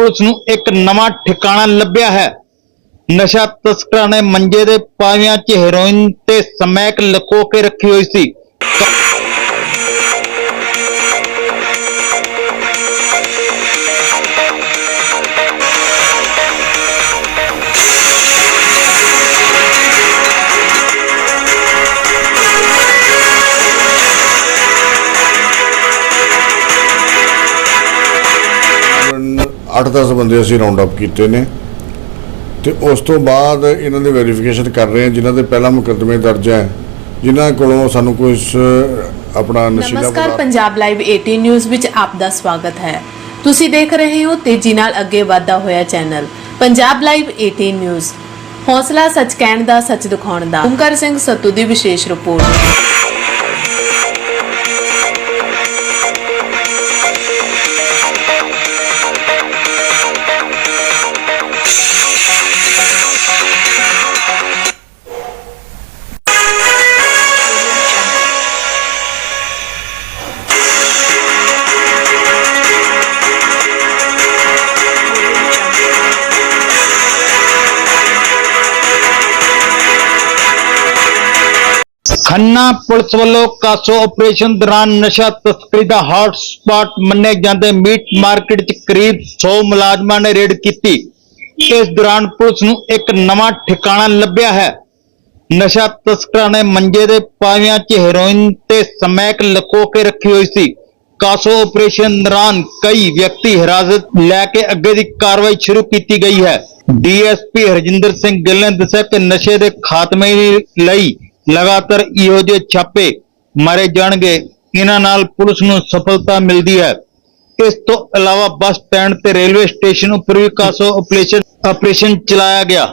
Police ਨੂੰ ਇੱਕ ਨਵਾਂ ਠਿਕਾਣਾ ਲੱਭਿਆ ਹੈ। ਨਸ਼ਾ ਤਸਕਰਾਂ ਨੇ ਮੰਜੇ ਦੇ ਪਾਵਿਆਂ 'ਚ ਹੈਰੋਇਨ ਤੇ ਸਮੈਕ ਲਕੋ ਕੇ ਰੱਖੀ ਹੋਈ ਸੀ। 8-10 ਬੰਦੇ ਅਸੀਂ ਰਾਉਂਡ ਅਪ ਕੀਤੇ ਨੇ। ਤੇ ਉਸ ਤੋਂ ਬਾਅਦ ਇਹਨਾਂ ਦੀ ਵੈਰੀਫਿਕੇਸ਼ਨ ਕਰ ਰਹੇ ਹਾਂ ਜਿਨ੍ਹਾਂ ਦੇ ਪਹਿਲਾ ਮੁਕੱਦਮੇ ਦਰਜ ਹੈ। ਜਿਨ੍ਹਾਂ ਕੋਲੋਂ ਸਾਨੂੰ ਕੋਈ ਆਪਣਾ ਨਸ਼ੀਲਾ ਨਮਸਕਾਰ ਪੰਜਾਬ ਲਾਈਵ 18 ਨਿਊਜ਼ ਵਿੱਚ ਆਪ ਦਾ ਸਵਾਗਤ ਹੈ। ਤੁਸੀਂ ਦੇਖ ਰਹੇ ਹੋ ਤੇਜ਼ੀ ਨਾਲ ਅੱਗੇ ਵਧਦਾ ਹੋਇਆ ਚੈਨਲ ਪੰਜਾਬ ਲਾਈਵ 18 ਨਿਊਜ਼ ਹੌਸਲਾ ਸੱਚ ਕਹਿਣ ਦਾ ਸੱਚ ਦਿਖਾਉਣ ਦਾ। ਓਮਕਾਰ ਸਿੰਘ ਸੱਤੂ ਦੀ ਵਿਸ਼ੇਸ਼ ਰਿਪੋਰਟ। ਖੰਨਾ ਪੁਲਿਸ ਵੱਲੋਂ ਕਾਸੋ ਆਪਰੇਸ਼ਨ ਦੌਰਾਨ ਨਸ਼ਾ ਤਸਕਰੀ ਦਾ ਹੌਟ ਸਪਾਟ ਮੰਨੇ ਜਾਂਦੇ ਮੀਟ ਮਾਰਕੀਟ 'ਚ ਕਰੀਬ 100 ਮੁਲਾਜ਼ਮਾਂ ਨੇ ਰੇਡ ਕੀਤੀ। ਇਸ ਦੌਰਾਨ ਪੁਲਿਸ ਨੂੰ ਇੱਕ ਨਵਾਂ ਠਿਕਾਣਾ ਲੱਭਿਆ ਹੈ। ਨਸ਼ਾ ਤਸਕਰਾਂ ਨੇ ਮੰਜੇ ਦੇ ਪਾਵਿਆਂ 'ਚ ਹੈਰੋਇਨ ਤੇ ਸਮੈਕ ਲਕੋ ਕੇ ਰੱਖੀ ਹੋਈ ਸੀ। ਕਾਸੋ ਆਪਰੇਸ਼ਨ ਦੌਰਾਨ ਕਈ ਵਿਅਕਤੀ ਹਿਰਾਸਤ ਲੈ ਕੇ ਅੱਗੇ ਦੀ ਕਾਰਵਾਈ ਸ਼ੁਰੂ ਕੀਤੀ ਗਈ ਹੈ। ਡੀਐਸਪੀ ਹਰਜਿੰਦਰ ਸਿੰਘ ਗਿੱਲ ਨੇ ਦੱਸਿਆ ਕਿ ਨਸ਼ੇ ਦੇ ਖਾਤਮੇ ਲਈ ਲਗਾਤਾਰ ਇਹੋ ਜਿਹੇ ਛਾਪੇ ਮਾਰੇ ਜਾਣਗੇ, ਇਹਨਾਂ ਨਾਲ ਪੁਲਿਸ ਨੂੰ ਸਫਲਤਾ ਮਿਲਦੀ ਹੈ। ਇਸ ਤੋਂ ਇਲਾਵਾ ਬੱਸ ਸਟੈਂਡ ਤੇ ਰੇਲਵੇ ਸਟੇਸ਼ਨ ਉੱਪਰ ਵੀ ਕਾਸੋ ਆਪਰੇਸ਼ਨ ਆਪਰੇਸ਼ਨ ਚਲਾਇਆ ਗਿਆ।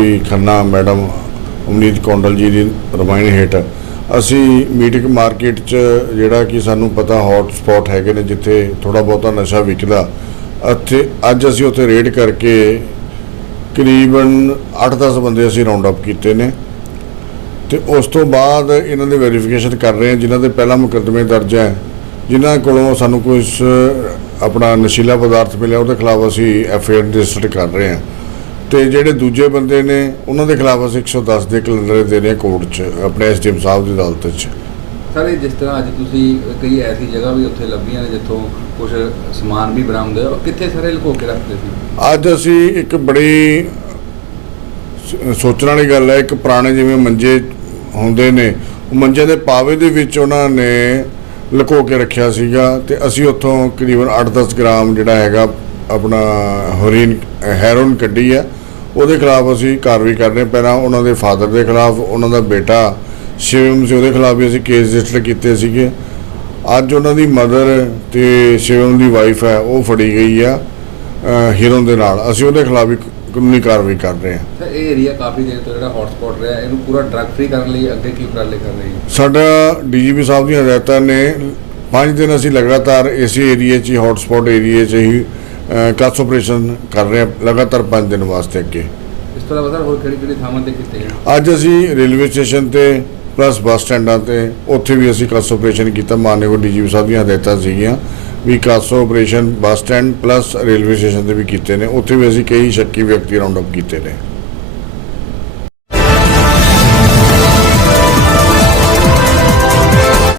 ਐਸਪੀ ਖੰਨਾ ਮੈਡਮ ਉਮਨੀਤ ਕੌਂਡਲ ਜੀ ਦੀ ਰਮਾਇਣ ਹੇਠ ਅਸੀਂ ਮੀਟਿੰਗ ਮਾਰਕੀਟ 'ਚ ਜਿਹੜਾ ਕਿ ਸਾਨੂੰ ਪਤਾ ਹੌਟ ਸਪੌਟ ਹੈਗੇ ਨੇ ਜਿੱਥੇ ਥੋੜਾ ਬਹੁਤਾ ਨਸ਼ਾ ਵਿਕਦਾ ਅਤੇ ਅੱਜ ਅਸੀਂ ਉੱਥੇ ਰੇਡ ਕਰਕੇ ਕਰੀਬਨ 8-10 ਬੰਦੇ ਅਸੀਂ ਰਾਉਂਡ ਅਪ ਕੀਤੇ ਨੇ ਤੇ ਉਸ ਤੋਂ ਬਾਅਦ ਇਹਨਾਂ ਦੇ ਵੈਰੀਫਿਕੇਸ਼ਨ ਕਰ ਰਹੇ ਹਾਂ, ਜਿਨ੍ਹਾਂ ਦੇ ਪਹਿਲਾ ਮੁਕੱਦਮੇ ਦਰਜ ਹੈ, ਜਿਨ੍ਹਾਂ ਕੋਲੋਂ ਸਾਨੂੰ ਕੋਈ ਆਪਣਾ ਨਸ਼ੀਲਾ ਪਦਾਰਥ ਮਿਲਿਆ, ਉਹਦੇ ਖਿਲਾਫ ਅਸੀਂ ਐਫ ਆਈ ਆਰ ਰਜਿਸਟਰ ਕਰ ਰਹੇ ਹਾਂ। ਤੇ ਜਿਹੜੇ ਦੂਜੇ ਬੰਦੇ ਨੇ ਉਹਨਾਂ ਦੇ ਖਿਲਾਫ ਅਸੀਂ 110 ਦੇ ਕੈਲੰਡਰ ਦੇ ਰਹੇ ਕੋਰਟ 'ਚ ਆਪਣੇ ਐਸਡੀਐਮ ਸਾਹਿਬ ਦੀ ਅਦਾਲਤ 'ਚ। ਸਰ ਜਿਸ ਤਰ੍ਹਾਂ ਅੱਜ ਤੁਸੀਂ ਕਈ ਐਸੀ ਜਗ੍ਹਾ ਵੀ ਉੱਥੇ ਲੱਭੀਆਂ ਨੇ ਜਿੱਥੋਂ ਕੁਝ ਸਮਾਨ ਵੀ ਬਰਾਮਦ ਹੋਇਆ ਕਿੱਥੇ ਸਾਰੇ ਲੁਕੋ ਕੇ ਰੱਖਦੇ ਸੀ? ਅੱਜ ਅਸੀਂ ਇੱਕ ਬੜੀ ਸੋਚਣ ਵਾਲੀ ਗੱਲ ਹੈ ਇੱਕ ਪੁਰਾਣੇ ਜਿਵੇਂ ਮੰਜੇ ਹੁੰਦੇ ਨੇ ਉਹ ਮੰਜੇ ਦੇ ਪਾਵੇ ਦੇ ਵਿੱਚ ਉਹਨਾਂ ਨੇ ਲੁਕੋ ਕੇ ਰੱਖਿਆ ਸੀਗਾ ਤੇ ਅਸੀਂ ਉੱਥੋਂ ਕਰੀਬਨ 8-10 ਗ੍ਰਾਮ ਜਿਹੜਾ ਹੈਗਾ ਆਪਣਾ ਹੈਰੋਇਨ ਹੈਰੋਇਨ ਕੱਢੀ ਆ ਉਹਦੇ ਖਿਲਾਫ ਅਸੀਂ ਕਾਰਵਾਈ ਕਰ ਰਹੇ ਹਾਂ। ਪਹਿਲਾਂ ਉਹਨਾਂ ਦੇ ਫਾਦਰ ਦੇ ਖਿਲਾਫ ਉਹਨਾਂ ਦਾ ਬੇਟਾ ਸ਼ਿਵਮ ਸੀ ਉਹਦੇ ਖਿਲਾਫ ਵੀ ਅਸੀਂ ਕੇਸ ਰਜਿਸਟਰ ਕੀਤੇ ਸੀਗੇ। ਅੱਜ ਉਹਨਾਂ ਦੀ ਮਦਰ ਤੇ ਸ਼ਿਵਮ ਦੀ ਵਾਈਫ ਹੈ ਉਹ ਫੜੀ ਗਈ ਆ ਅ, ਹੀਰੋਨ ਦੇ ਨਾਲ। ਅਸੀਂ ਉਹਦੇ ਖਿਲਾਫ ਵੀ ਕਾਨੂੰਨੀ ਕਾਰਵਾਈ ਕਰ ਰਹੇ ਹਾਂ। ਸਰ ਇਹ ਏਰੀਆ ਕਾਫੀ ਦੇਰ ਤੋਂ ਜਿਹੜਾ ਹੌਟਸਪੌਟ ਰਿਹਾ ਇਹਨੂੰ ਪੂਰਾ ਡਰੱਗ ਫ੍ਰੀ ਕਰਨ ਲਈ ਅੱਗੇ ਕੀ ਉਪਰਾਲੇ ਕਰ ਰਹੇ ਹੋ ਸਾਡਾ ਡੀਜੀਪੀ ਸਾਹਿਬ ਦੀਆਂ ਹਦਾਇਤਾਂ ਨੇ। ਪੰਜ ਦਿਨ ਅਸੀਂ ਲਗਾਤਾਰ ਇਸੇ ਏਰੀਏ 'ਚ ਹੀ ਹੌਟਸਪੌਟ ਏਰੀਏ 'ਚ ਹੀ ਕਾਸ ਆਪਰੇਸ਼ਨ ਕਰ ਰਹੇ ਹਾਂ ਲਗਾਤਾਰ ਪੰਜ ਦਿਨ ਵਾਸਤੇ ਅੱਗੇ। ਇਸ ਤੋਂ ਇਲਾਵਾ ਸਰ ਹੋਰ ਕਿਹੜੀ ਕਿਹੜੀ ਥਾਵਾਂ ਤੇ ਕੀਤੇ ਗਏ? ਅੱਜ ਅਸੀਂ ਰੇਲਵੇ ਸਟੇਸ਼ਨ ਤੇ ਪਲੱਸ ਬੱਸ ਸਟੈਂਡਾਂ ਤੇ ਉੱਥੇ ਵੀ ਅਸੀਂ ਕਾਸ ਆਪਰੇਸ਼ਨ ਕੀਤਾ। ਮਾਨਯੋਗ ਡੀਜੀਪੀ ਸਾਹਿਬ ਦੀਆਂ ਹਦਾਇਤਾਂ ਸੀਗੀਆਂ ਵੀ CASO operation bus stand plus railway station ਤੇ ਵੀ ਕੀਤੇ ਨੇ। ਉੱਥੇ ਵੀ ਅਸੀਂ ਕਈ ਸ਼ੱਕੀ ਵਿਅਕਤੀ ਰਾਉਂਡ ਅਪ ਕੀਤੇ ਨੇ।